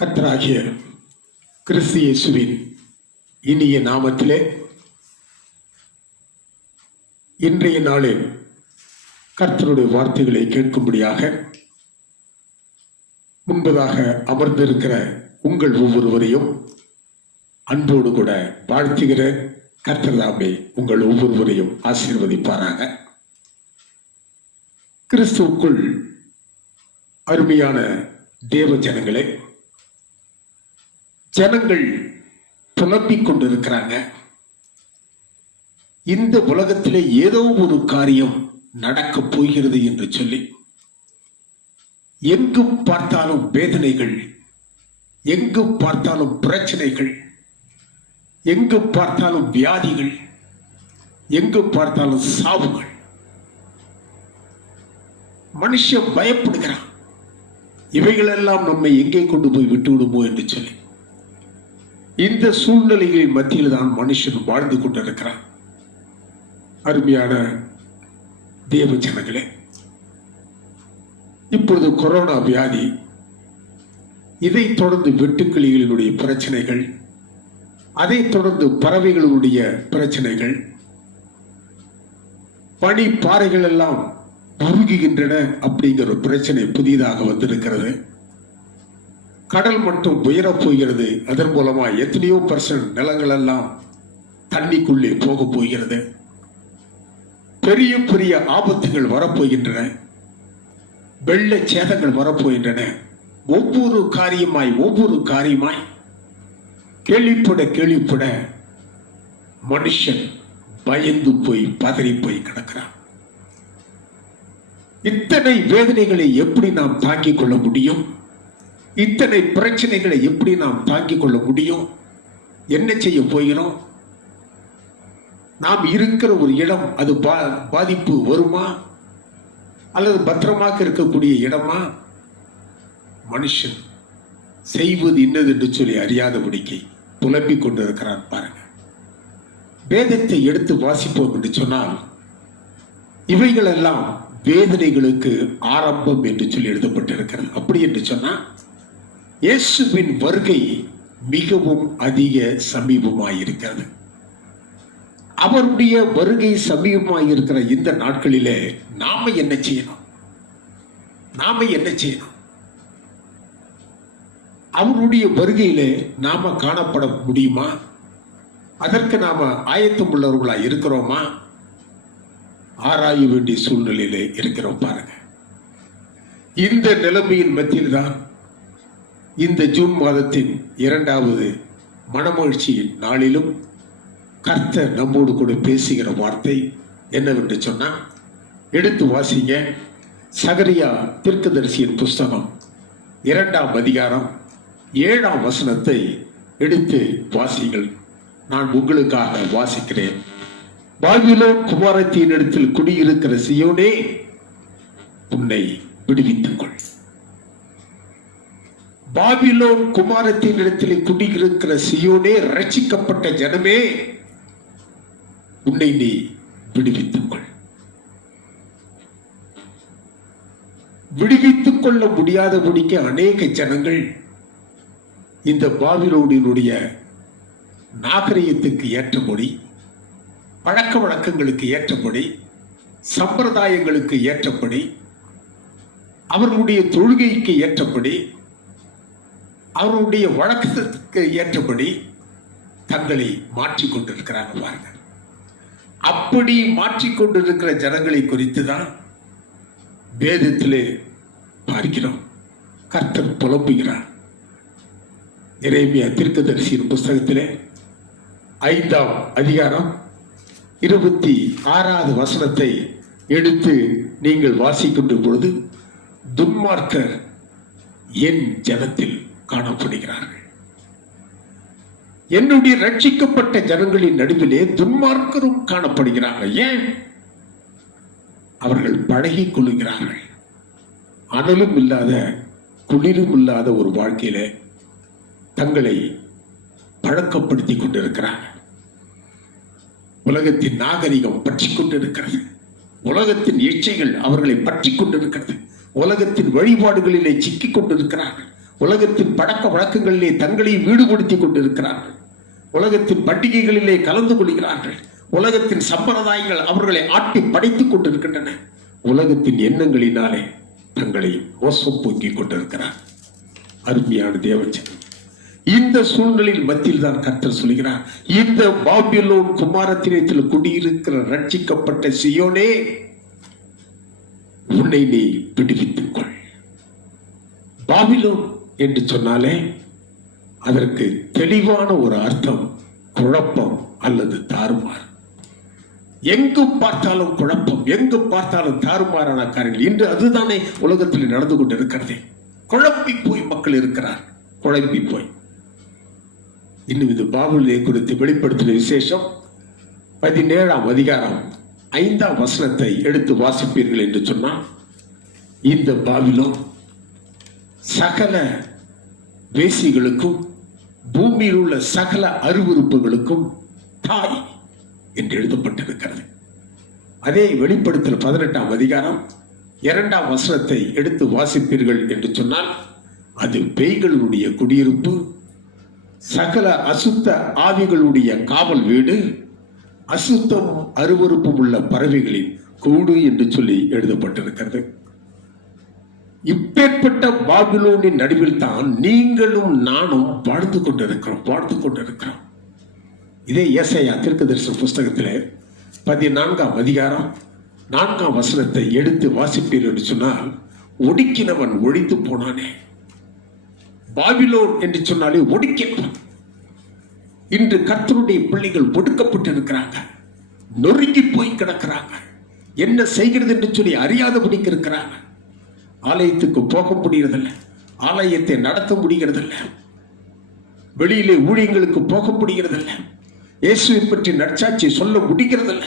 கர்த்தராகிய கிறிஸ்து இயேசுவின் இனிய நாமத்திலே இன்றைய நாளில் கர்த்தருடைய வார்த்தைகளை கேட்கும்படியாக முன்பதாக அமர்ந்திருக்கிற உங்கள் ஒவ்வொருவரையும் அன்போடு கூட வாழ்த்துகிற கர்த்தர்தாமே உங்கள் ஒவ்வொருவரையும் ஆசீர்வதிப்பாராக. கிறிஸ்துவுக்குள் அருமையான தேவ ஜனங்களே, ஜனங்கள் புலம்பிக் கொண்டிருக்கிறாங்க. இந்த உலகத்திலே ஏதோ ஒரு காரியம் நடக்கப் போகிறது என்று சொல்லி எங்கு பார்த்தாலும் வேதனைகள், எங்கு பார்த்தாலும் பிரச்சனைகள், எங்கு பார்த்தாலும் வியாதிகள், எங்கு பார்த்தாலும் சாவுகள். மனுஷன் பயப்படுகிறான், இவைகளெல்லாம் நம்மை எங்கே கொண்டு போய் விட்டு விடுமோ என்று சொல்லி. இந்த சூழ்நிலைகளின் மத்தியில் தான் மனுஷன் வாழ்ந்து கொண்டிருக்கிறான். அருமையான தேவ ஜனங்களே, இப்பொழுது கொரோனா வியாதி, இதை தொடர்ந்து வெட்டுக்கிளிகளினுடைய பிரச்சனைகள், அதை தொடர்ந்து பறவைகளுடைய பிரச்சனைகள், பனி பாறைகள் எல்லாம் உருகுகின்றன அப்படிங்கிற ஒரு பிரச்சனை புதிதாக வந்திருக்கிறது. கடல் மட்டும் உயரப் போகிறது. அதன் மூலமா எத்தனையோ % நிலங்கள் எல்லாம் தண்ணிக்குள்ளே போக போகிறது. பெரிய பெரிய ஆபத்துகள் வரப்போகின்றன, வெள்ள சேதங்கள் வரப்போகின்றன. ஒவ்வொரு காரியமாய் கேள்விப்பட மனுஷன் பயந்து போய் பதறி போய் கிடக்கிறான். இத்தனை வேதனைகளை எப்படி நாம் தாங்கிக் கொள்ள முடியும்? இத்தனை பிரச்சனைகளை எப்படி நாம் தாங்கிக் கொள்ள முடியும்? என்ன செய்ய போகிறோம்? நாம் இருக்கிற ஒரு இடம் அது பாதிப்பு வருமா அல்லது பத்திரமாக இருக்கக்கூடிய இடமா? மனுஷன் செய்வது இன்னது என்று சொல்லி அறியாதபடிக்கு புலம்பிக் கொண்டிருக்கிறான். பாருங்க, வேதத்தை எடுத்து வாசிப்போம் என்று சொன்னால் இவைகளெல்லாம் வேதனைகளுக்கு ஆரம்பம் என்று சொல்லி எழுதப்பட்டிருக்கிறது. அப்படி என்று சொன்னால் இயேசுவின் வருகை மிகவும் அதிக சமீபமாயிருக்கிறது. அவருடைய வருகை சமீபமாயிருக்கிற இந்த நாட்களிலே நாம என்ன செய்யணும்? அவருடைய வருகையிலே நாம காணப்பட முடியுமா? அதற்கு நாம ஆயத்தம் உள்ளவர்களா இருக்கிறோமா? ஆராய வேண்டிய சூழ்நிலையிலே இருக்கிறோம். பாருங்க, இந்த நிலைமையின் மத்தியில் தான் இந்த ஜூன் மாதத்தின் 2வது மனமகிழ்ச்சியின் நாளிலும் கர்த்தர் நம்மோடு கூட பேசுகிற வார்த்தை என்னவென்று சொன்னா, எடுத்து வாசிங்க. சகரியா தீர்க்கதரிசியின் புஸ்தகம் 2ஆம் அதிகாரம் 7ஆம் வசனத்தை எடுத்து வாசிங்கள். நான் உங்களுக்காக வாசிக்கிறேன். பாபிலோன் குமாரத்தின் இடத்தில் குடியிருக்கிற சீயோனே, உன்னை விடுவித்துக் கொள். பாபிலோன் குமாரத்தின் இடத்தில் குடியிருக்கிற சீயோனே, ரட்சிக்கப்பட்ட ஜனமே, உன்னை நீ விடுவித்துக் கொள். விடுவித்துக் கொள்ள முடியாதபடிக்கு அநேக ஜனங்கள் இந்த பாபிலோனினுடைய நாகரிகத்துக்கு ஏற்றபடி, பழக்க வழக்கங்களுக்கு ஏற்றபடி, சம்பிரதாயங்களுக்கு ஏற்றபடி, அவர்களுடைய தொழுகைக்கு ஏற்றபடி, அவருடைய வழக்கத்திற்கு ஏற்றபடி தங்களை மாற்றிக்கொண்டிருக்கிறாங்க. பாருங்க, அப்படி மாற்றிக்கொண்டிருக்கிற ஜனங்களை குறித்து தான் வேதத்திலே பார்க்கிறோம். கர்த்தர் புலம்புகிறார். எரேமியா தீர்க்கதரிசியின் புஸ்தகத்திலே 5ஆம் அதிகாரம் 26வது வசனத்தை எடுத்து நீங்கள் வாசிக்கின்ற பொழுது, துன்மார்க்கர் என் ஜனத்தில் காணப்படுகிறார்கள். என்னுடைய ரட்சிக்கப்பட்ட ஜனங்களின் நடுவிலே துன்மார்க்கரும் காணப்படுகிறார்கள். ஏன்? அவர்கள் பழகிக் கொள்கிறார்கள். அனலும் இல்லாத குளிரும் இல்லாத ஒரு வாழ்க்கையில தங்களை பழக்கப்படுத்திக் கொண்டிருக்கிறார்கள். உலகத்தின் நாகரிகம் பற்றி கொண்டிருக்கிறது. உலகத்தின் இச்சைகள் அவர்களை பற்றி கொண்டிருக்கிறது. உலகத்தின் வழிபாடுகளிலே சிக்கிக் கொண்டிருக்கிறார்கள். உலகத்தின் பழக்க வழக்கங்களிலே தங்களை ஈடுபடுத்திக் கொண்டிருக்கிறார்கள். உலகத்தின் பண்டிகைகளிலே கலந்து கொள்கிறார்கள். உலகத்தின் சம்பிரதாயங்கள் அவர்களை ஆட்டி படைத்துக் கொண்டிருக்கின்றன. உலகத்தின் எண்ணங்களினாலே தங்களை மோசம் போக்கிக் கொண்டிருக்கிறார். அருமையான தேவச்சனம், இந்த சூழ்நிலையில் மத்தியில் தான் கர்த்தர் சொல்கிறார், இந்த பாபிலோன் குமாரத்தினத்தில் குடியிருக்கிற ரட்சிக்கப்பட்ட சியோனே, உன்னை நீ விடுவித்துக் கொள். பாபிலோன் என்று சொன்னாலே அதற்கு தெளிவான ஒரு அர்த்தம் குழப்பம் அல்லது தாறுமாறு. எங்கு பார்த்தாலும் குழப்பம், எங்கு பார்த்தாலும் தாறுமாறான காரியங்கள். இன்று அதுதானே உலகத்தில் நடந்து கொண்டிருக்கிறதே. குழம்பி போய் மக்கள் இருக்கிறார், குழம்பி போய். இன்னும் இது பாபிலோனை குறித்து வெளிப்படுத்தின விசேஷம் 17ஆம் அதிகாரம் 5ஆம் வசனத்தை எடுத்து வாசிப்பீர்கள் என்று சொன்னால், இந்த பாபிலோன் சகல வேசிகளுக்கும் பூமியில் உள்ள சகல அருவருப்புகளுக்கும் தாய் என்று எழுதப்பட்டிருக்கிறது. அதே வெளிப்படுத்தல் 18ஆம் அதிகாரம் 2ஆம் வசனத்தை எடுத்து வாசிப்பீர்கள் என்று சொன்னால், அது பேய்களுடைய குடியிருப்பு, சகல அசுத்த ஆவிகளுடைய காவல் வீடு, அசுத்தமும் அருவருப்பும் உள்ள பறவைகளின் கூடு என்று சொல்லி எழுதப்பட்டிருக்கிறது. இப்பேற்பட்ட பாபிலோனின் நடுவில் தான் நீங்களும் நானும் வாழ்ந்து கொண்டிருக்கிறோம். இதே ஏசாயா தீர்க்கதரிசன புஸ்தகத்திலே 14ஆம் அதிகாரம் 4ஆம் வசனத்தை எடுத்து வாசிப்பீர்கள் என்று சொன்னால், ஒடுக்கினவன் ஒழித்து போனானே. பாபிலோன் என்று சொன்னாலே ஒடுக்கினவன். இன்று கர்த்தருடைய பிள்ளைகள் ஒடுக்கப்பட்டு இருக்கிறாங்க, நொறுங்கி போய் கிடக்கிறாங்க, என்ன செய்கிறது என்று சொல்லி அறியாதபடிக்கு இருக்கிறாங்க. ஆலயத்துக்கு போக முடிகிறதில்ல, ஆலயத்தை நடத்த முடிகிறதில்ல, வெளியிலே ஊழியங்களுக்கு போக முடிகிறதில்ல, இயேசுவை பற்றி நற்சாட்சி சொல்ல முடிகிறதில்ல.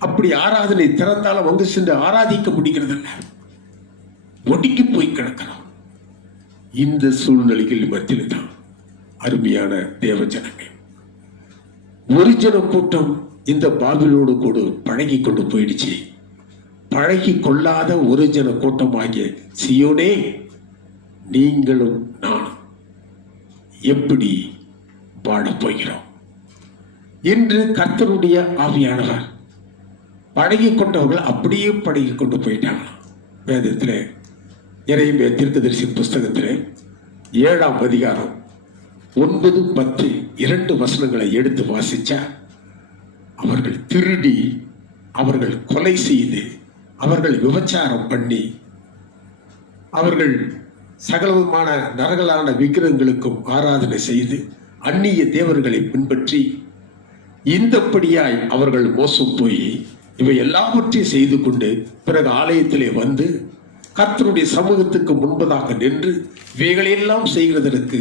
அப்படி ஆராதனை திறந்தாலும் வந்து சென்று ஆராதிக்க முடிகிறதில்ல, ஒடுக்கி போய் கிடக்கிறோம். இந்த சூழ்நிலைகள் மத்தியில் தான் அருமையான தேவ ஜனமே, ஒரு ஜன கூட்டம் இந்த பாபிலோடு கூட பழகி கொண்டு போயிடுச்சு. பழகி கொள்ளாத ஒரு ஜன கூட்டமாகிய சியோனே, நீங்களும் நானும் எப்படி வாழப் போகிறோம்? இன்று கர்த்தருடைய ஆவியானவர் பழகி கொண்டவர்கள் அப்படியே பழகி கொண்டு போயிட்டாங்க. வேதத்தில் எரேமியா தீர்க்கதரிசியின் புஸ்தகத்தில் 7ஆம் அதிகாரம் 9, 10 2 வசனங்களை எடுத்து வாசிச்சா, அவர்கள் திருடி, அவர்கள் கொலை செய்து, அவர்கள் விபச்சாரம் பண்ணி, அவர்கள் சகலவிதமான நரகலான விக்கிரகங்களுக்கும் ஆராதனை செய்து, அந்நிய தேவர்களை பின்பற்றி, இந்தப்படியாய் அவர்கள் மோசம் போய் இவை எல்லாவற்றையும் செய்து கொண்டு பிறகு ஆலயத்திலே வந்து கர்த்தருடைய சமூகத்துக்கு முன்பதாக நின்று இவைகளெல்லாம் செய்கிறதற்கு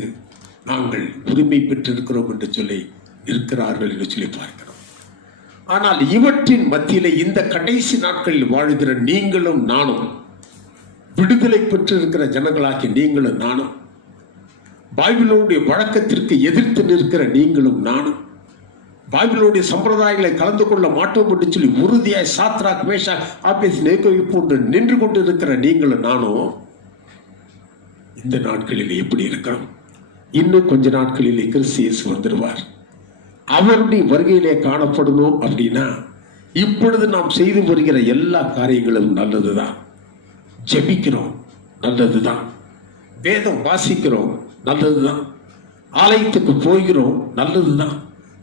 நாங்கள் உரிமை பெற்றிருக்கிறோம் என்று சொல்லி இருக்கிறார்கள் என்று சொல்லி பார்க்கிறோம். ஆனால் இவற்றின் மத்தியிலே இந்த கடைசி நாட்களில் வாழ்கிற நீங்களும் நானும், விடுதலை பெற்றிருக்கிற ஜனங்களாக்கி நீங்களும் நானும், பைபிளுடைய வழக்கத்திற்கு எதிர்த்து நிற்கிற நீங்களும் நானும், பைபிளுடைய சம்பிரதாயங்களை கலந்து கொள்ள மாட்டோம் என்று சொல்லி உறுதியாய் சாத்ராக், மேஷாக், ஆபேத்நேகோ போன்று நின்று கொண்டு இருக்கிற நீங்களும் நானும் இந்த நாட்களில் எப்படி இருக்கிறோம்? இன்னும் கொஞ்ச நாட்களிலே கிறிஸ்து இயேசு வந்துடுவார். அவருடைய வருகையிலே காணப்படணும் அப்படின்னா இப்பொழுது நாம் செய்து வருகிற எல்லா காரியங்களும் நல்லதுதான். ஜெபிக்கிறோம், நல்லதுதான். வேதம் வாசிக்கிறோம், நல்லதுதான். ஆலயத்துக்கு போகிறோம், நல்லதுதான்.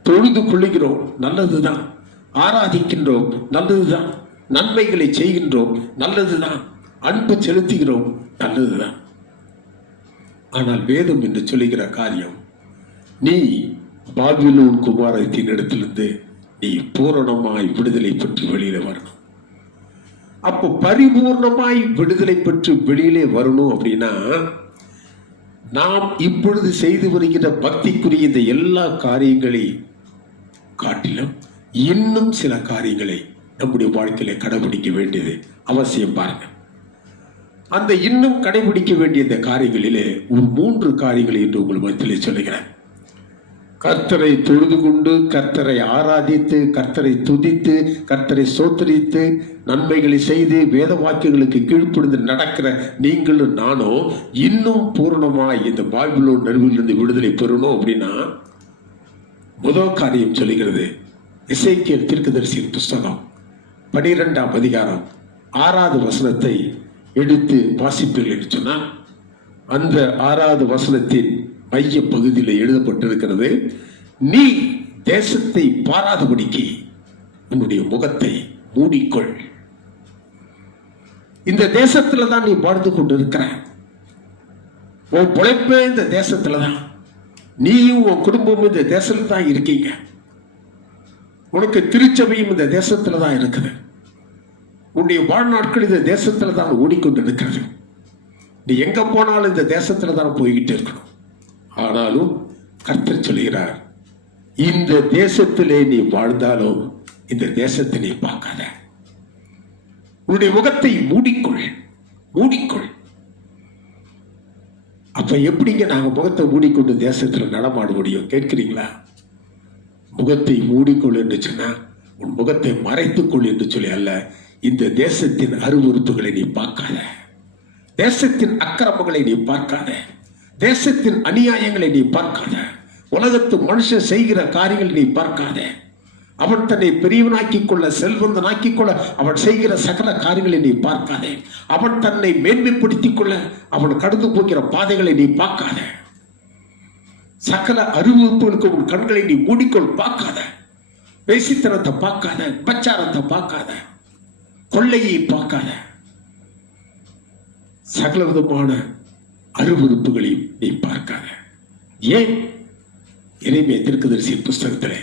தொழுது கொள்ளுகிறோம், நல்லதுதான். ஆராதிக்கின்றோம், நல்லதுதான். நன்மைகளை செய்கின்றோம், நல்லதுதான். அன்பு செலுத்துகிறோம், நல்லதுதான். ஆனால் வேதம் என்று சொல்லுகிற காரியம், நீ பாபிலோன் குமாரத்தின் இடத்திலிருந்து நீ பூரணமாய் விடுதலை பெற்று வெளியில வரணும். அப்போ பரிபூர்ணமாய் விடுதலை பெற்று வெளியிலே வரணும் அப்படின்னா, நாம் இப்பொழுது செய்து வருகிற பக்திக்குரிய இந்த எல்லா காரியங்களை காட்டிலும் இன்னும் சில காரியங்களை நம்முடைய வாழ்க்கையில கடைபிடிக்க வேண்டியது அவசியம். பாருங்க, அந்த இன்னும் கடைபிடிக்க வேண்டிய இந்த காரியங்களிலே ஒரு 3 காரியங்களை என்று உங்கள் மத்தியிலே சொல்லுகிறேன். கர்த்தரை தொழுது கொண்டு, கர்த்தரை ஆராதித்து, கர்த்தரை துதித்து, கர்த்தரை சோத்தரித்து, நன்மைகளை செய்து, வேத வாக்கியங்களுக்கு கீழ்ப்படிந்து நடக்கிற நீங்களும் நானும் இன்னும் பூரணமாய் இந்த பாபிலோன் நடுவிலிருந்து விடுதலை பெறணும் அப்படின்னா முதல் காரியம் சொல்லுகிறது எசேக்கியேல் தீர்க்கதரிசியின் புஸ்தகம் 12ஆம் அதிகாரம் 6வது வசனத்தை எடுத்து வாசிப்பீர்கள் என்று சொன்னால், அந்த 6வது வசனத்தின் மைய பகுதியில் எழுதப்பட்டிருக்கிறது, நீ தேசத்தை பாராதபடிக்கு உன்னுடைய முகத்தை மூடிக்கொள். இந்த தேசத்துல தான் நீ வாழ்ந்து கொண்டிருக்கிற, உன் பொழைப்பே இந்த தேசத்துல தான், நீயும் உன் குடும்பமும் இந்த தேசத்துல தான் இருக்கீங்க, உனக்கு திருச்சபையும் இந்த தேசத்துல தான் இருக்குது, உன்னுடைய வாழ்நாட்கள் இந்த தேசத்துல தான் ஓடிக்கொண்டு இருக்கிறது, நீ எங்க போனாலும் இந்த தேசத்துல தான் போய்கிட்டு இருக்கணும். ஆனாலும் கர்த்தர் சொல்கிறார், இந்த தேசத்திலே நீ வாழ்ந்தாலும் இந்த தேசத்தை நீ பார்க்காத, உன்னுடைய முகத்தை மூடிக்கொள், மூடிக்கொள். அப்ப எப்படிங்க நாங்க முகத்தை மூடிக்கொண்டு தேசத்துல நடமாட முடியும் கேட்கிறீங்களா? முகத்தை மூடிக்கொள் என்று சொன்னா உன் முகத்தை மறைத்துக்கொள் என்று சொல்லி அல்ல. இந்த தேசத்தின் அருவருப்புகளை நீ பார்க்காத, தேசத்தின் அக்கிரமங்களை நீ பார்க்காத, தேசத்தின் அநியாயங்களை நீ பார்க்காத, உலகத்து மனுஷன் செய்கிற காரியங்களை நீ பார்க்காத, அவன் தன்னை பெரியவனாக்கிக் கொள்ள, செல்வந்தனாக்கிக் கொள்ள அவன் செய்கிற சகல காரியங்களை நீ பார்க்காதே, அவன் தன்னை மேன்மைப்படுத்திக் கொள்ள அவன் கடந்து போகிற பாதைகளை நீ பார்க்காத, சகல அறிவிப்புகளுக்கு உன் கண்களை நீ மூடிக்கொள், பார்க்காத, வேசித்தனத்தை பார்க்காத, பச்சாரத்தை பார்க்காத, கொள்ளையை பார்க்காத, சகல விதமான அருவருப்புகளையும் நீ பார்க்காத. ஏன்? எரேமியா தீர்க்கதரிசி புஸ்தகத்திலே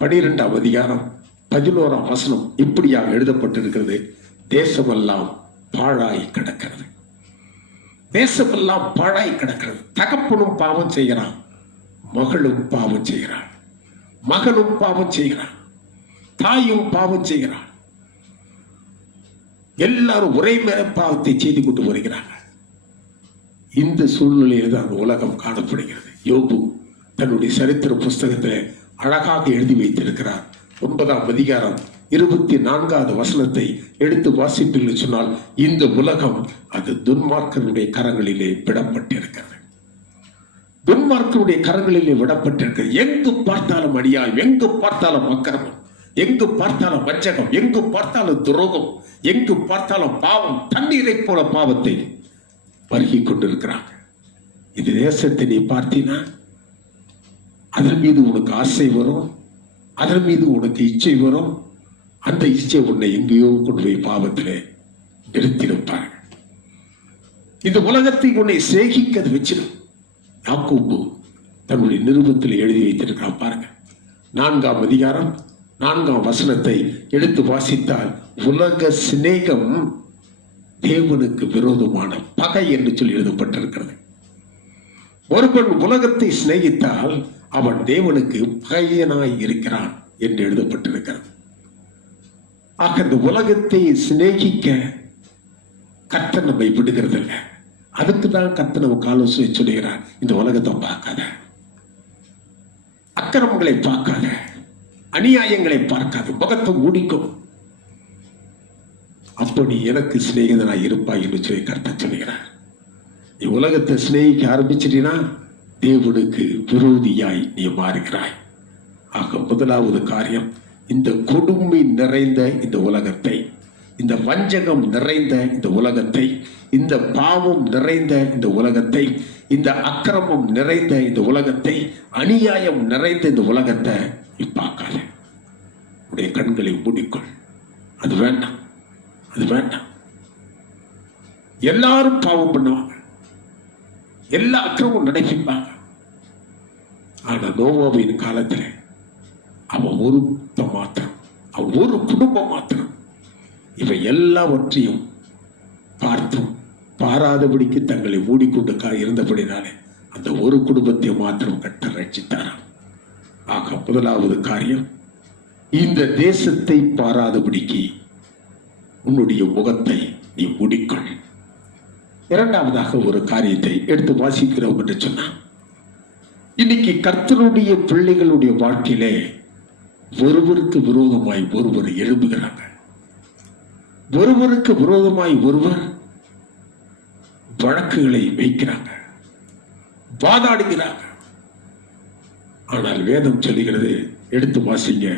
12ஆம் அதிகாரம் 11ஆம் வசனம் இப்படியாக எழுதப்பட்டிருக்கிறது, தேசமெல்லாம் பாழாய் கிடக்கிறது, தேசமெல்லாம் பாழாய் கிடக்கிறது. தகப்பனும் பாவம் செய்கிறான், மகளும் பாவம் செய்கிறான், மகனும் பாவம் செய்கிறான், தாயும் பாவம் செய்கிறான், எல்லாரும் ஒரே மேல பாவத்தை செய்து கொண்டு வருகிறாங்க. இந்த சூழ்நிலையில் தான் உலகம் காணப்படுகிறது. யோபு தன்னுடைய சரித்திர புஸ்தகத்தில் அழகாக எழுதி வைத்திருக்கிறார். 9ஆம் அதிகாரம் 24வது வசனத்தை எடுத்து வாசிப்பீர்கள் சொன்னால், இந்த உலகம் அது துன்மார்க்கனுடைய கரங்களிலே விடப்பட்டிருக்கிறது, துன்மார்க்கனுடைய கரங்களிலே விடப்பட்டிருக்கிறது. எங்கு பார்த்தாலும் அநியாயம், எங்கு பார்த்தாலும் அக்கிரமம், எங்கு பார்த்தாலும் வஞ்சகம், எங்கு பார்த்தாலும் துரோகம், எங்கு பார்த்தாலும் பாவம், தண்ணீரை போல பாவத்தை பருகி கொண்டிருக்கிறாங்க. இது தேசத்தை நீ பார்த்தீனா அதன் மீது உனக்கு ஆசை வரும், அதன் மீது உனக்கு இச்சை வரும். அந்த இச்சை உன்னை எங்கேயோ கொண்டு போய் பாவத்திலே நிறுத்திருப்பாங்க. இந்த உலகத்தை உன்னை சேகிக்க வச்சிடும். யாக்கோபு தன்னுடைய நிருபத்தில் எழுதி வைத்திருக்கிறான் பாருங்க. 4ஆம் அதிகாரம் 4ஆம் வசனத்தை எடுத்து வாசித்தால், உலக சிநேகம் தேவனுக்கு விரோதமான பகை என்று சொல்லி எழுதப்பட்டிருக்கிறது. ஒருவன் உலகத்தை சிநேகித்தால் அவன் தேவனுக்கு பகையனாய் இருக்கிறான் என்று எழுதப்பட்டிருக்கிறது. ஆக இந்த உலகத்தை சிநேகிக்க கர்த்தர் நம்மை விடுகிறது இல்லை. அதுக்கு தான் கர்த்தர் நமக்கு ஆலோசனை சொல்லுகிறார், இந்த உலகத்தை பார்க்காத, அக்கிரமங்களை பார்க்காத, அநியாயங்களை பார்க்காத, முகத்தை மூடிக்கும், அப்படி எனக்கு சிநேகிதனாய் இருப்பாய் என்று சொல்லி கர்த்தர் சொல்லுகிறார். நீ உலகத்தை சிநேகிக்க ஆரம்பிச்சிட்டீன்னா தேவனுக்கு விரோதியாய் நீ மாறுகிறாய். ஆக முதலாவது காரியம், இந்த கொடுமை நிறைந்த இந்த உலகத்தை, இந்த வஞ்சகம் நிறைந்த இந்த உலகத்தை, இந்த பாவம் நிறைந்த இந்த உலகத்தை, இந்த அக்கிரமம் நிறைந்த இந்த உலகத்தை, அநியாயம் நிறைந்த இந்த உலகத்தை நீ பார்க்காத. உடைய கண்களை மூடிக்கொள். அது வேண்டாம், அது வேண்டாம். எல்லாரும் பாவம் பண்ணுவாங்க, எல்லா அக்கிரமும் நடைபெறுவாங்க. ஆனா நோவாவின் காலத்தில் அவன் ஒருத்தன் மாத்திரம், அவன் ஒரு குடும்பம் மாத்திரம் இவை எல்லாவற்றையும் பார்த்தும் பாராதபடிக்கு தங்களை மூடிக்கொண்டு இருந்தபடினாலே அந்த ஒரு குடும்பத்தை மாத்திரம் கட்ட ரட்சித்தாராம். ஆக முதலாவது காரியம், இந்த தேசத்தை பாராதபடிக்கு உன்னுடைய முகத்தை நீ மூடிக்கொள். இரண்டாவதாக ஒரு காரியத்தை எடுத்து வாசிக்கிறோம் என்று சொன்னான். இன்னைக்கு கர்த்தருடைய பிள்ளைகளுடைய வாழ்க்கையிலே ஒருவருக்கு விரோதமாய் ஒருவர் எழும்புகிறாங்க, ஒருவருக்கு விரோதமாய் ஒருவர் வழக்குகளை வைக்கிறாங்க, வாதாடுகிறாங்க. ஆனால் வேதம் சொல்லுகிறது, எடுத்து வாசிங்க.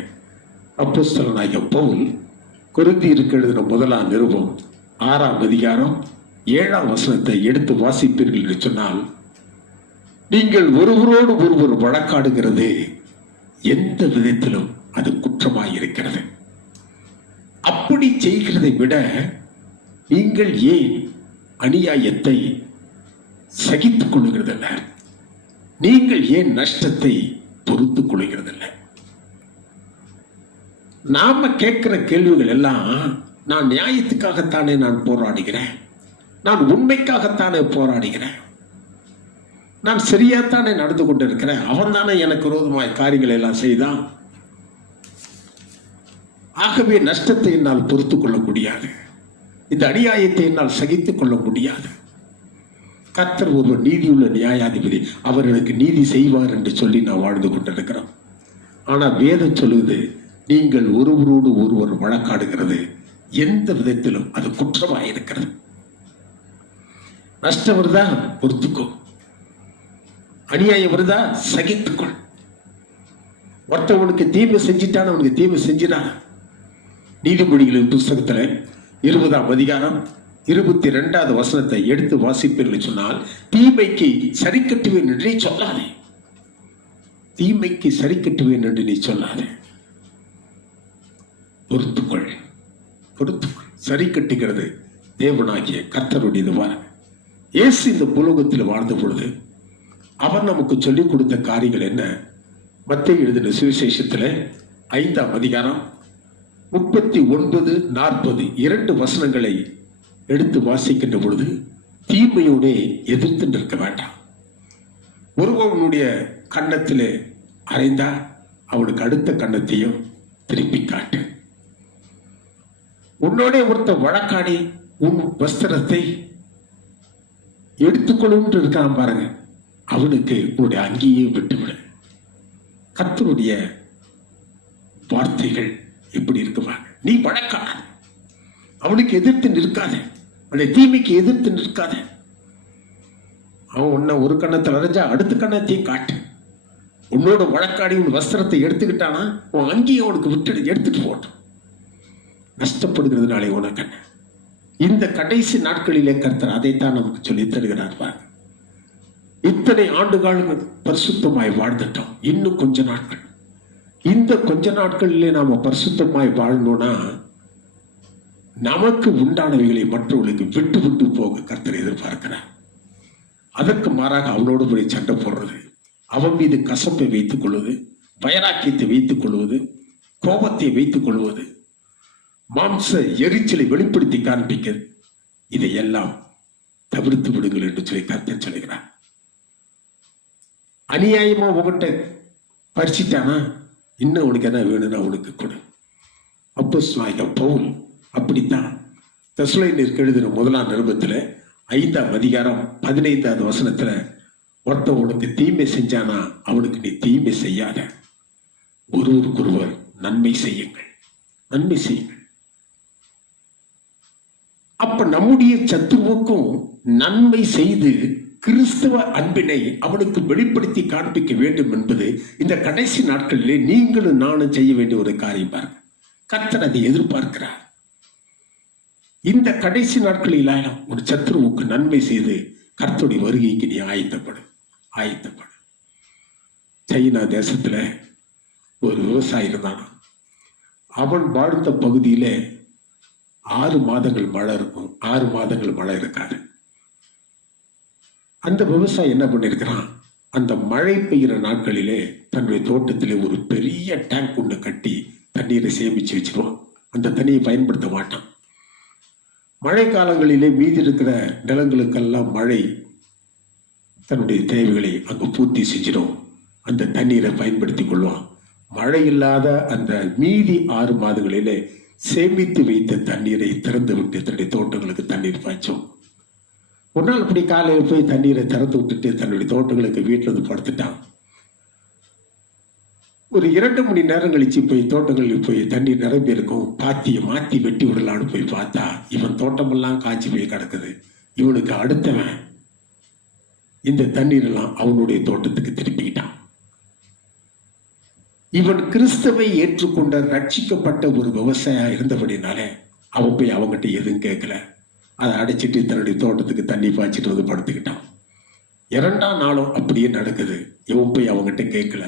அப்போஸ்தலனாகிய பவுல் கொரிந்தியருக்கு எழுதின முதலாம் நிருபம் 6ஆம் அதிகாரம் 7ஆம் வசனத்தை எடுத்து வாசிப்பீர்கள் என்று சொன்னால், நீங்கள் ஒருவரோடு ஒருவர் வழக்காடுகிறது எந்த விதத்திலும் அது குற்றமாய் இருக்கிறது. அப்படி செய்கிறதை விட நீங்கள் ஏன் அநியாயத்தை சகித்துக் கொள்ளுகிறதில்ல? நீங்கள் ஏன் நஷ்டத்தை பொறுத்துக் கொள்ளுகிறதில்ல? நாம கேட்கிற கேள்விகள் எல்லாம், நான் நியாயத்துக்காகத்தானே நான் போராடுகிறேன், நான் உண்மைக்காகத்தானே போராடுகிறேன், நான் சரியாத்தானே நடந்து கொண்டு இருக்கிறேன், அவன் தானே எனக்கு விரோதமாய் காரியங்களை எல்லாம் செய்தான், ஆகவே நஷ்டத்தை என்னால் பொறுத்துக் கொள்ள முடியாது, இந்த அநியாயத்தை என்னால் சகித்துக் கொள்ள முடியாது. கர்த்தர் ஒருவர் நீதியுள்ள நியாயாதிபதி, அவர் எனக்கு நீதி செய்வார் என்று சொல்லி நான் வாழ்ந்து கொண்டிருக்கிறோம். ஆனால் வேதம் சொல்லுவது, நீங்கள் ஒருவரோடு ஒருவர் வழக்காடுகிறது எந்த விதத்திலும் அது குற்றமாக இருக்கிறது. நஷ்டம் வருதா பொறுத்துக்கோ, அநியாயம் வருதா சகித்துக்கொள். ஒருத்தவனுக்கு தீமை செஞ்சிட்டான், அவனுக்கு தீமை செஞ்சிடான். நீதிமொழிகளின் புஸ்தகத்துல 20ஆம் அதிகாரம் 22வது வசனத்தை எடுத்து வாசிப்பீர்கள் சொன்னால், தீமைக்கு சரி கட்டுவேன் என்று நீ சொல்லாதே, தீமைக்கு சரி கட்டுவேன் என்று நீ சொல்லாதே, பொறுத்துக்கொள், பொறுத்துக்கொள். சரி கட்டுகிறது தேவனாகிய கர்த்தருடையது. இயேசு இந்த பூலோகத்தில் வாழ்ந்த பொழுது அவர் நமக்கு சொல்லிக் கொடுத்த காரியங்கள் என்ன? மத்தேயு எழுதின சுவிசேஷத்துல 5ஆம் அதிகாரம் 39, 40 2 வசனங்களை எடுத்து வாசிக்கின்ற பொழுது, தீமையோட எதிர்த்து நிற்க வேண்டாம். ஒருவனுடைய கன்னத்திலே அறைந்தா அவனுக்கு அடுத்த கன்னத்தையும் திருப்பி காட்டு. உன்னோட ஒருத்த வழக்காடி உன் வஸ்திரத்தை எடுத்துக்கொள்ளும் இருக்கான் பாருங்க, அவனுக்கு உன்னுடைய அங்கேயே விட்டுவிடு. கர்த்தருடைய வார்த்தைகள் எப்படி இருக்குவாங்க? நீ வழக்காட, அவனுக்கு எதிர்த்து நிற்காத, அவனுடைய தீமைக்கு எதிர்த்து நிற்காத. அவன் உன்னை ஒரு கண்ணத்தில் அரைஞ்சா அடுத்த கண்ணத்தையும் காட்டு. உன்னோட வழக்காடி உன் வஸ்திரத்தை எடுத்துக்கிட்டானா உன் அங்கேயும் அவனுக்கு விட்டு எடுத்துட்டு போட்டோம். நஷ்டப்படுகிறதுனாலே உனக்கு என்ன? இந்த கடைசி நாட்களிலே கர்த்தர் அதைத்தான் நமக்கு சொல்லி தருகிறார். பாருங்க, இத்தனை ஆண்டுகள் பரிசுத்தமாய் வாழ்ந்துட்டோம், இன்னும் கொஞ்ச நாட்கள், இந்த கொஞ்ச நாட்களிலே நாம பரிசுத்தமாய் வாழணும்னா நமக்கு உண்டானவைகளை மற்றவர்களுக்கு விட்டு விட்டு போக கர்த்தர் எதிர்பார்க்கிறார். அதற்கு மாறாக அவனோடு போய் சண்டை போடுறது, அவன் மீது கசப்பை வைத்துக் கொள்வது, வைராக்கியத்தை வைத்துக் கொள்வது, கோபத்தை வைத்துக் கொள்வது, மாம்ச எரிச்சலை வெளிப்படுத்தி காண்பிக்கிறது, இதையெல்லாம் தவிர்த்து விடுங்கள் என்று சொல்லி கர்த்தர் சொல்கிறார். அநியாயமா உங்ககிட்ட பறிச்சிட்டானா இன்னும் உனக்கு என்ன வேணும்னா உனக்கு கொடு. அப்போஸ்தலனாகிய பவுல் அப்படித்தான் தெசலோனிக்கேயருக்கு எழுதின முதலாம் நிருபத்துல 5ஆம் அதிகாரம் 15வது வசனத்துல, ஒருத்தன் உனக்கு தீமை செஞ்சானா அவனுக்கு நீ தீமை செய்யாத, ஒருவருக்கொருவர் நன்மை செய்யுங்கள், நன்மை செய்யுங்கள். அப்ப நம்முடைய சத்துருவுக்கும் நன்மை செய்து கிறிஸ்தவ அன்பினை அவனுக்கு வெளிப்படுத்தி காண்பிக்க வேண்டும் என்பது இந்த கடைசி நாட்களிலே நீங்களும் நானும் செய்ய வேண்டிய ஒரு காரியம். பாருங்க, கர்த்தர் அதை எதிர்பார்க்கிறார். இந்த கடைசி நாட்களில் ஒரு சத்துருவுக்கு நன்மை செய்து கர்த்தருடைய வருகைக்கு நீ ஆயத்தப்படு. சைனா தேசத்துல ஒரு விவசாயி இருந்தான். அவன் வாழ்ந்த பகுதியில 6 மாதங்கள் மழை இருக்கும், 6 மாதங்கள் மழை இருக்காது. அந்த விவசாயி என்ன பண்ணிருக்கிறான், அந்த மழை பெய்கிற நாட்களிலே தன்னுடைய தோட்டத்திலே ஒரு பெரிய டேங்க் ஒன்று கட்டி தண்ணீரை சேமிச்சு வச்சிருவான். அந்த தண்ணியை பயன்படுத்த மாட்டான். மழை காலங்களிலே மீதி இருக்கிற நிலங்களுக்கெல்லாம் மழை தன்னுடைய தேவைகளை அங்கு பூர்த்தி செஞ்சிடும். அந்த தண்ணீரை பயன்படுத்தி கொள்வான். மழை இல்லாத அந்த மீதி 6 மாதங்களிலே சேமித்து வைத்த தண்ணீரை திறந்து விட்டு தன்னுடைய தோட்டங்களுக்கு தண்ணீர் பாய்ச்சோம். ஒரு நாள் இப்படி காலையில் போய் தண்ணீரை திறந்து விட்டுட்டு தன்னுடைய தோட்டங்களுக்கு வீட்டில் வந்து படுத்துட்டான். ஒரு 2 மணி நேரம் கழிச்சு போய் தோட்டங்களில் போய் தண்ணீர் நிரம்பி இருக்கும், பாத்தியை மாத்தி வெட்டி விடலான்னு போய் பார்த்தா இவன் தோட்டமெல்லாம் காய்ச்சி போய் கிடக்குது. இவனுக்கு அடுத்தவன் இந்த தண்ணீர் எல்லாம் அவனுடைய தோட்டத்துக்கு திருப்பிக்கிட்டான். இவன் கிறிஸ்தவை ஏற்றுக்கொண்ட ரட்சிக்கப்பட்ட ஒரு விவசாயியா இருந்தபடினாலே அவன் போய் அவங்ககிட்ட எதுவும் கேட்கல. அதை அடைச்சிட்டு தன்னுடைய தோட்டத்துக்கு தண்ணி பாய்ச்சிட்டு வந்து படுத்துக்கிட்டான். 2ஆம் நாளும் அப்படியே நடக்குது. இவன் போய் அவங்ககிட்ட கேட்கல.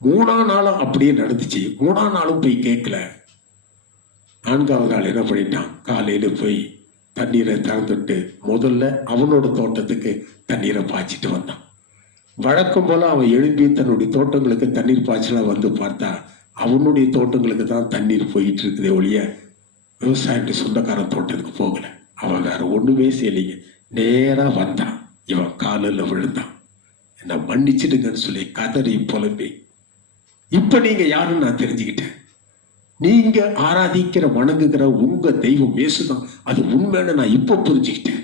3ஆம் நாளும் அப்படியே நடந்துச்சு. 3ஆம் நாளும் போய் கேட்கல. 4ஆவது நாள் என்ன பண்ணிட்டான், காலையில போய் தண்ணீரை திறந்துட்டு முதல்ல அவனோட தோட்டத்துக்கு தண்ணீரை பாய்ச்சிட்டு வந்தான். வழக்கம் போல அவன் எழும்பி தன்னுடைய தோட்டங்களுக்கு தண்ணீர் பாய்ச்சலாம் வந்து பார்த்தா அவனுடைய தோட்டங்களுக்கு தான் தண்ணீர் போயிட்டு இருக்குதே ஒழிய விவசாயிட்டு சொந்தக்காரன் தோட்டத்துக்கு போகல. அவன் வேற ஒண்ணுமே செய்யலைங்க. நேரா வந்தான். இவன் காலில் விழுந்தான். என்ன மன்னிச்சிடுங்கன்னு சொல்லி கதறி புலம்பி, இப்ப நீங்க யாருன்னு நான் தெரிஞ்சுக்கிட்டேன். நீங்க ஆராதிக்கிற வணங்குகிற உங்க தெய்வம் இயேசுதான், அது உண்மைன்னு நான் இப்ப புரிஞ்சுக்கிட்டேன்.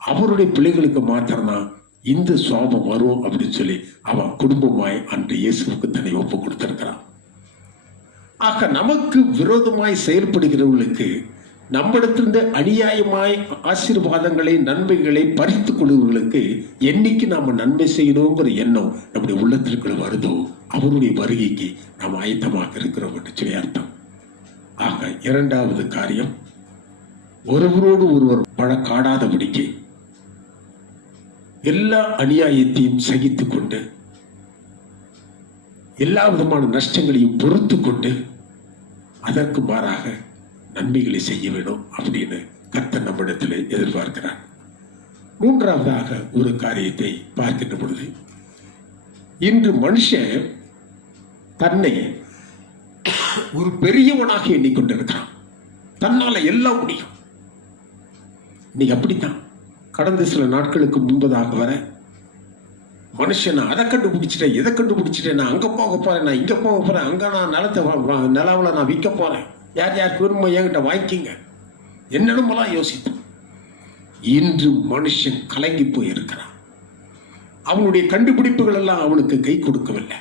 அவருடைய பிள்ளைகளுக்கு மாத்திரம்தான் இந்த சுவாபம் வரும் அப்படின்னு சொல்லி அவன் குடும்பமாய் அன்று இயேசுவுக்கு தன்னை ஒப்பு கொடுத்திருக்கிறான். ஆக நமக்கு விரோதமாய் செயல்படுகிறவர்களுக்கு நம்மிடத்திலிருந்து அநியாயமாய் ஆசீர்வாதங்களை நன்மைகளை பறித்துக் கொள்வர்களுக்கு என்னைக்கு நாம நன்மை செய்யணுங்கிற எண்ணம் நம்முடைய உள்ளத்திற்குள்ள வருதோ அவருடைய வருகைக்கு நாம் ஆயத்தமாக இருக்கிறோம் என்று சொல்லி அர்த்தம். ஆக 2வது காரியம், ஒருவரோடு ஒருவர் வழக்காடாதபடிக்கு எல்லா அநியாயத்தையும் சகித்துக் கொண்டு எல்லா விதமான நஷ்டங்களையும் பொறுத்து கொண்டு அதற்கு மாறாக நன்மைகளை செய்ய வேண்டும் அப்படின்னு கர்த்தர் நம்மிடத்தில் எதிர்பார்க்கிறார். 3ஆவதாக ஒரு காரியத்தை பார்க்கின்ற பொழுது, இன்று மனுஷன் தன்னை ஒரு பெரியவனாக எண்ணிக்கொண்டிருக்கிறான். தன்னால எல்லாம் முடியும். இன்னைக்கு அப்படித்தான். கடந்த சில நாட்களுக்கு முன்பதாக வர மனுஷன் நான் அதை கண்டுபிடிச்சிட்டேன், எதை கண்டுபிடிச்சிட்டேன், நான் அங்க போக போறேன், நான் இங்க போக போறேன், அங்க நான் நிலவில் நான் விற்க போறேன், யார் யாருக்கு விரும்ப என்கிட்ட வாங்கிக்கிங்க, என்னென்னமெல்லாம் யோசித்தான். இன்று மனுஷன் கலங்கி போயிருக்கிறான். அவனுடைய கண்டுபிடிப்புகள் எல்லாம் அவனுக்கு கை கொடுக்கவில்லை.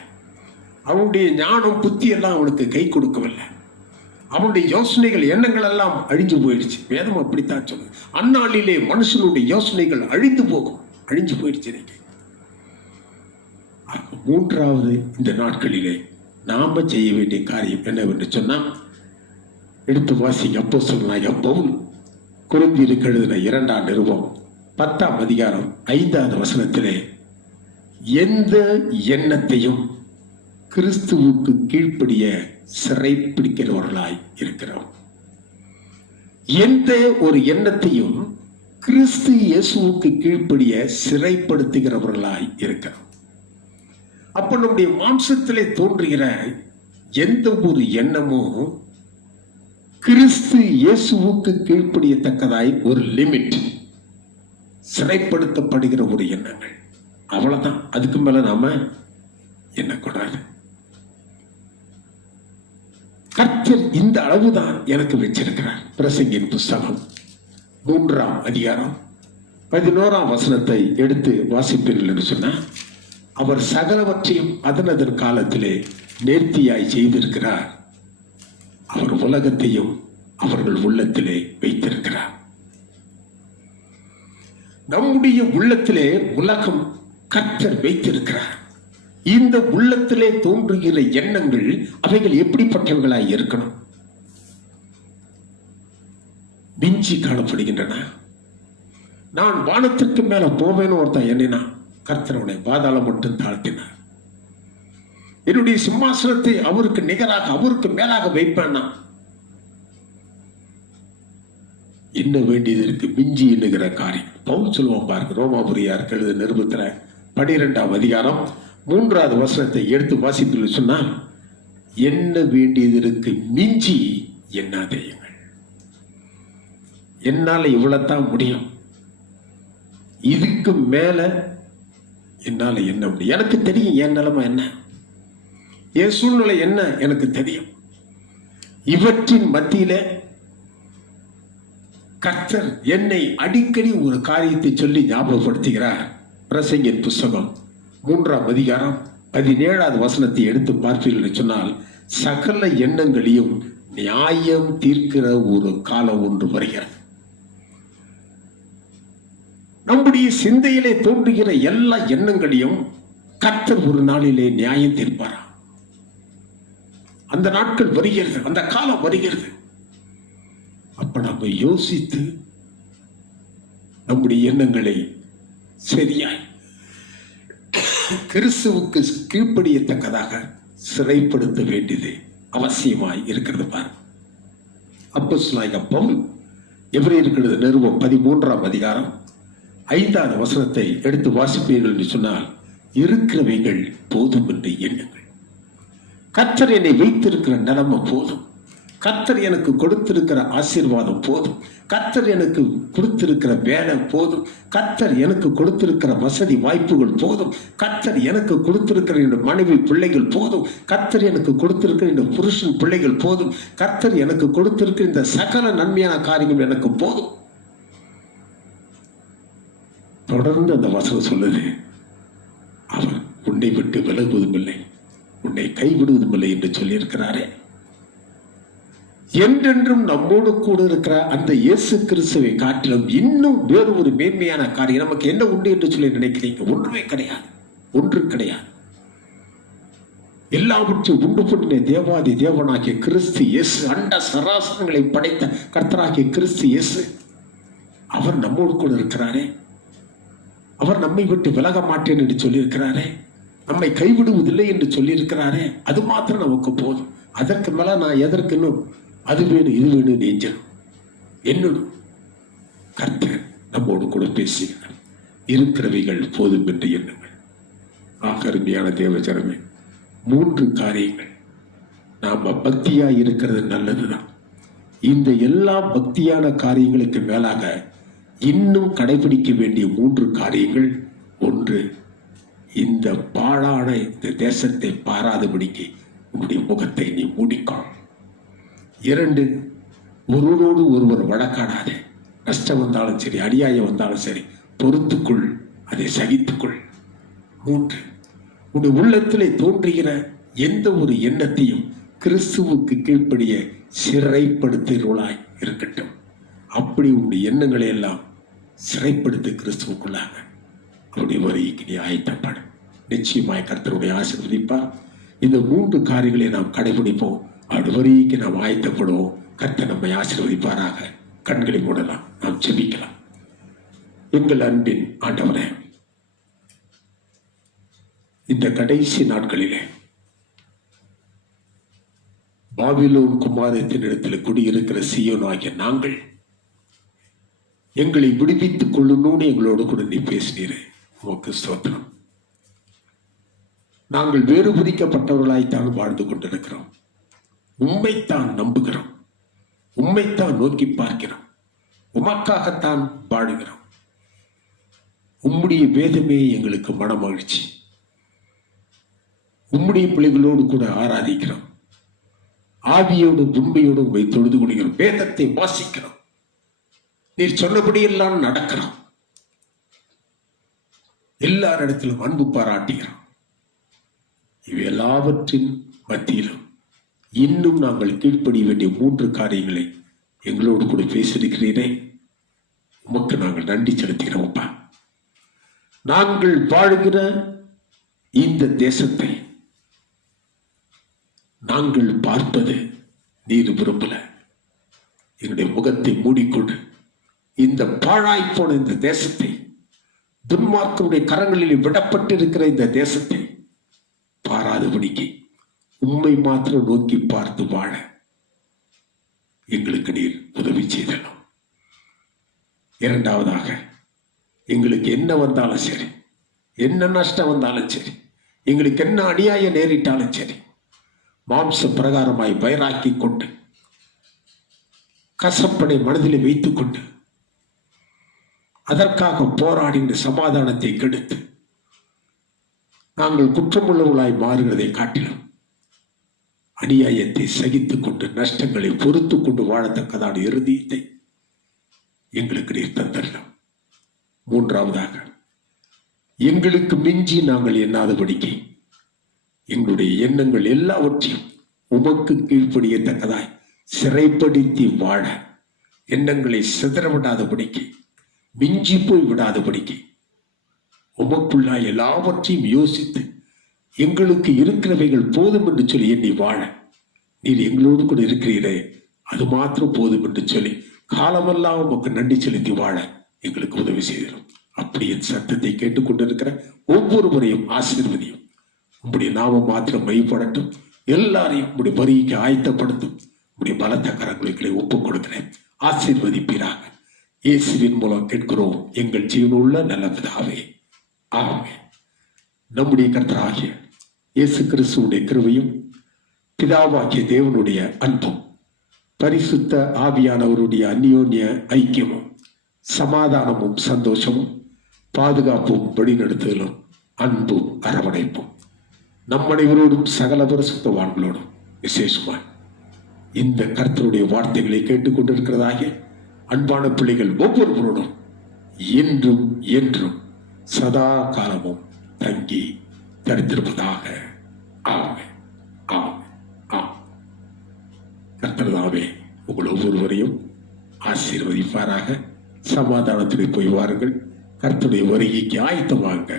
அவனுடைய ஞானம் புத்தி எல்லாம் அவனுக்கு கை கொடுக்கவில்லை. அவனுடைய யோசனைகள் எண்ணங்கள் எல்லாம் அழிஞ்சு போயிடுச்சு. வேதம் அப்படித்தான் சொல்லுது. அந்நாளிலே மனுஷனுடைய யோசனைகள் அழிந்து போகும், அழிஞ்சு போயிடுச்சு. 3வது இந்த நாட்களிலே நாம செய்ய வேண்டிய காரியம் என்னவென்று சொன்னா, எடுத்து வாசிங்க. அப்போஸ்தலனாகிய பவுல் கொரிந்தியருக்கு எழுதின 2ஆம் நிருபம் 10ஆம் அதிகாரம் 5வது வசனத்திலே, எந்த எண்ணத்தையும் கிறிஸ்துவுக்கு கீழ்ப்படிய சிறைப்பிடிக்கிறவர்களாய் இருக்கிறோம். எந்த ஒரு எண்ணத்தையும் கிறிஸ்து இயேசுவுக்கு கீழ்ப்படிய சிறைப்படுத்துகிறவர்களாய் இருக்கிறோம். அப்ப நம்முடைய மாம்சத்திலே தோன்றுகிற எந்த ஒரு எண்ணமும் கிறிஸ்து இயேசுவுக்கு கீழ்ப்படியத்தக்கதாய் ஒரு லிமிட், சிறைப்படுத்தப்படுகிற ஒரு எண்ணங்கள், அவ்வளவுதான். அதுக்கு மேல நாம எண்ணக்கூடாது. கர்த்தர் இந்த அளவுதான் எனக்கு வச்சிருக்கிறார். பிரசங்கின் புஸ்தகம் 3ஆம் அதிகாரம் 11ஆம் வசனத்தை எடுத்து வாசிப்பீர்கள் என்று சொன்னா, அவர் சகலவற்றையும் அதனதன் காலத்திலே நேர்த்தியாய் செய்திருக்கிறார். அவர் உலகத்தையும் அவர்கள் உள்ளத்திலே வைத்திருக்கிறார். நம்முடைய உள்ளத்திலே உலகம் கர்த்தர் வைத்திருக்கிறார். இந்த உள்ளத்திலே தோன்றுகிற எண்ணங்கள் அவைகள் எப்படிப்பட்டவர்களாய் இருக்கணும்? மிஞ்சி காணப்படுகின்றன. நான் வானத்திற்கு மேல போவேன்னு ஒருத்தன் எண்ணினா, கர்த்தருடைய பாதாளம் மட்டும் தாழ்த்தினார். என்னுடைய சிம்மாசனத்தை அவருக்கு நிகராக அவருக்கு மேலாக வைப்பேன்னா என்ன வேண்டியது இருக்கு? மிஞ்சி எண்ணுகிற காரியம். பவுல் சொல்லுவான் பாருங்க, ரோமாபுரியாருக்கு எழுதின நிருபத்துல 12ஆம் அதிகாரம் 3வது வசனத்தை எடுத்து வாசித்து சொன்னால், என்ன வேண்டியது இருக்கு மிஞ்சி எண்ணாதேயுங்கள். என்னால இவ்வளவுதான் முடியும், இதுக்கு மேல என்னால என்ன முடியும்? எனக்கு தெரியும் என் நிலைமை என்ன, என் சூழ்நிலை என்ன எனக்கு தெரியும். இவற்றின் மத்தியில கர்த்தர் என்னை அடிக்கடி ஒரு காரியத்தை சொல்லி ஞாபகப்படுத்துகிறார். பிரசங்கின் புஸ்தகம் 3ஆம் அதிகாரம் 17வது வசனத்தை எடுத்து பார்ப்பீர்கள் என்று சொன்னால், சகல எண்ணங்களையும் நியாயம் தீர்க்கிற ஒரு காலம் ஒன்று வருகிறது. நம்முடைய சிந்தையிலே தோன்றுகிற எல்லா எண்ணங்களையும் கர்த்தர் ஒரு நாளிலே நியாயம் தீர்ப்பாரா? அந்த நாட்கள் வருகிறது, அந்த காலம் வருகிறது. அப்ப நம்ம யோசித்து நம்முடைய எண்ணங்களை சரியாய் கிறிஸ்துவுக்கு கீழ்ப்படியத்தக்கதாக சிறைப்படுத்த வேண்டியது அவசியமாய் இருக்கிறது. பாரு, அப்போஸ்தலனாகிய பவுல் எபிரேயருக்கு நிருபம் 13ஆம் அதிகாரம் 5வது வசனத்தை எடுத்து வாசிப்பீர்கள் என்று சொன்னால், இருக்கிறவைகள் போதும் என்று எண்ணுங்கள். கர்த்தர் என்னை வைத்திருக்கிற நிலைமை போதும், கர்த்தர் எனக்கு கொடுத்திருக்கிற ஆசீர்வாதம் போதும், கர்த்தர் எனக்கு கொடுத்திருக்கிற வேலை போதும், கர்த்தர் எனக்கு கொடுத்திருக்கிற வசதி வாய்ப்புகள் போதும், கர்த்தர் எனக்கு கொடுத்திருக்கிற இந்த மனைவி பிள்ளைகள் போதும், கர்த்தர் எனக்கு கொடுத்திருக்கிற இந்த புருஷன் பிள்ளைகள் போதும், கர்த்தர் எனக்கு கொடுத்திருக்கிற இந்த சகல நன்மையான காரியங்கள் எனக்கு போதும். தொடர்ந்து அந்த வசனம் சொல்லுது, அவர் உன்னை விட்டு விலகுவதும் இல்லை, உன்னை கைவிடுவதும் இல்லை என்று சொல்லியிருக்கிறாரே. என்றென்றும் நம்மோடு கூட இருக்கிற அந்த இயேசு கிறிஸ்துவை காட்டிலும் இன்னும் வேறு ஒரு மேன்மையான காரியம் நமக்கு என்ன உண்டு என்று சொல்லி நினைக்கிறீங்க? ஒன்றுமே கிடையாது, ஒன்று கிடையாது. எல்லாவற்றையும் உண்டு பண்ணின தேவாதி தேவனாகிய கிறிஸ்து இயேசு, அண்ட சராசரங்களை படைத்த கர்த்தராகிய கிறிஸ்து இயேசு, அவர் நம்மோடு கூட இருக்கிறாரே. அவர் நம்மை விட்டு விலக மாட்டேன் என்று சொல்லியிருக்கிறாரே, நம்மை கைவிடுவதில்லை என்று சொல்லியிருக்கிறாரே. அது மாத்திரம் நமக்கு போதும். அதற்கு மேல நான் எதற்கு இன்னும் அது வேணும் இது வேணும் நெஞ்சணும் என்னும் கர்த்தர் நம்மோடு கூட பேசுகிறார். இருக்கிறவைகள் போதும் என்று எண்ணுங்கள். அருமையான தேவஜனமே, 3 காரியங்கள் நாம பக்தியா இருக்கிறது நல்லதுதான். இந்த எல்லா பக்தியான காரியங்களுக்கு மேலாக இன்னும் கடைபிடிக்க வேண்டிய 3 காரியங்கள். 1, இந்த பாழான இந்த தேசத்தை பாராதபடிக்கு உன்னுடைய முகத்தை நீ மூடிக்கொள். 2, ஒருவரோடு ஒருவர் வழக்காடாதே. நஷ்டம் வந்தாலும் சரி, அநியாயம் வந்தாலும் சரி, பொறுத்துக்குள், அதை சகித்துக்குள். 3, உன்னுடைய உள்ளத்திலே தோன்றுகிற எந்த ஒரு எண்ணத்தையும் கிறிஸ்துவுக்கு கீழ்ப்படிய சிறைப்படுத்துகிறவளாய் இருக்கட்டும். அப்படி உன்னுடைய எண்ணங்களை எல்லாம் சிறைப்படுத்த கிறிஸ்துவுக்குள்ளாக அவருடைய வருகைக்கு நீ ஆயத்தப்படும். நிச்சயமாய் கர்த்தருடைய ஆசீர்வதிப்பார். இந்த 3 காரியங்களை நாம் கடைபிடிப்போம். அவருடைய வருகைக்கு நாம் ஆயத்தப்படுவோம். கர்த்தர் நம்மை ஆசீர்வதிப்பாராக. கண்களை மூடலாம், நாம் ஜெபிக்கலாம். எங்கள் அன்பின் ஆண்டவரே, இந்த கடைசி நாட்களிலே பாபிலோன் குமாரத்தின் இடத்துல குடியிருக்கிற சீயோன் ஆகிய நாங்கள் எங்களை விடுவித்துக் கொள்ளணும்னு எங்களோடு கூட நீ பேசினீரே, உமக்கு ஸ்தோத்திரம். நாங்கள் வேறுபடுத்தப்பட்டவர்களாய்த்தான் வாழ்ந்து கொண்டிருக்கிறோம். உம்மைத்தான் நம்புகிறோம், உம்மைத்தான் நோக்கி பார்க்கிறோம், உமக்காகத்தான் வாழுகிறோம். உம்முடைய வேதமே எங்களுக்கு மன மகிழ்ச்சி. உம்முடைய பிள்ளைகளோடு கூட ஆராதிக்கிறோம். ஆவியோடு உண்மையோடு உண்மை தொழுது கொள்கிறோம். வேதத்தை வாசிக்கிறோம். நீர் சொன்னபடியெல்லாம் நடக்கிறோம். எல்லாரிடத்திலும் அன்பு பாராட்டுகிறோம். இவை எல்லாவற்றின் மத்தியிலும் இன்னும் நாங்கள் கீழ்ப்படிய வேண்டிய 3 காரியங்களை எங்களோடு கூட பேசியிருக்கிறீரே, உமக்கு நாங்கள் நன்றி செலுத்துகிறோம்ப்பா. நாங்கள் வாழ்கிற இந்த தேசத்தை நாங்கள் பார்ப்பது நீர் விரும்பல. எங்களுடைய முகத்தை மூடிக்கொண்டு இந்த பாழாய் போன இந்த தேசத்தை, துன்மார்க்கனுடைய கரங்களில் விடப்பட்டிருக்கிற இந்த தேசத்தை பாராதபடிக்கு உம்மை மாத்திரம் நோக்கி பார்த்து வாழ எங்களுக்கு நீர் உதவி செய்தலாம். 2வதாக, எங்களுக்கு என்ன வந்தாலும் சரி, என்ன நஷ்டம் வந்தாலும் சரி, எங்களுக்கு என்ன அநியாயம் நேரிட்டாலும் சரி, மாம்ச பிரகாரமாய் வயராக்கி கொண்டு கசப்பனை மனதில் வைத்துக் கொண்டு அதற்காக போராடி இந்த சமாதானத்தை கெடுத்து நாங்கள் குற்றமுள்ளவர்களாய் மாறுகிறதை காட்டிலும் அநியாயத்தை சகித்துக் கொண்டு நஷ்டங்களை பொறுத்து கொண்டு வாழத்தக்கதான இறுதியத்தை எங்களுக்கு நீர் தந்தரலாம். 3வதாக, எங்களுக்கு மிஞ்சி நாங்கள் எண்ணாதபடிக்கு எங்களுடைய எண்ணங்கள் எல்லாவற்றையும் உமக்கு கீழ்ப்படியத்தக்கதாய் சிறைப்படுத்தி வாழ, எண்ணங்களை சிதறவிடாதபடிக்கு, மிஞ்சி போய் விடாதபடிக்கு, உமக்குள்ளாய் எல்லாவற்றையும் யோசித்து எங்களுக்கு இருக்கிறவைகள் போதும் என்று சொல்லி எண்ணி வாழ, நீர் எங்களோடு கூட இருக்கிறீரே அது மாத்திரம் போதும் என்று சொல்லி காலமெல்லாம் உமக்கு நன்றி செலுத்தி வாழ எங்களுக்கு உதவி செய்திடும். அப்படி என் சத்தத்தை கேட்டுக்கொண்டிருக்கிற ஒவ்வொருவரையும் ஆசீர்வதியும். உங்களுடைய நாமம் மாத்திரம் மைப்படட்டும். எல்லாரையும் உங்களுடைய வரிக்கு ஆயத்தப்படுத்தும். உங்களுடைய பலத்த கரங்களை ஒப்புக் கொடுக்கிறேன். ஆசீர்வதிப்பீராக. இயேசுவின் மூலம் கேட்கிறோம் எங்கள் ஜீவனுள்ள நல்ல பிதாவே, ஆமென். நம்முடைய கர்த்தராகிய இயேசு கிறிஸ்துவுடைய கிருபையும் பிதாவாகிய தேவனுடைய அன்பும் பரிசுத்த ஆவியானவருடைய அந்யோன்ய ஐக்கியமும் சமாதானமும் சந்தோஷமும் பாதுகாப்பும் வழிநடத்துதலும் அன்பும் அரவணைப்பும் நம் அனைவரோடும் சகல பரிசுத்தவான்களோடும் விசேஷமாய் இந்த கர்த்தருடைய வார்த்தைகளை கேட்டுக்கொண்டிருக்கிறதாக அன்பான பிள்ளைகள் ஒவ்வொருவரோடும் என்றும் என்றும் சதா காலமும் தங்கி தரித்திருப்பதாக. ஆமென், ஆமென், ஆமென். கர்த்தர்தாவே உங்கள் ஒவ்வொருவரையும் ஆசீர்வதிப்பாராக. சமாதானத்தில் போய் வாருங்கள். கர்த்தருடைய வருகைக்கு ஆயத்தமாங்க.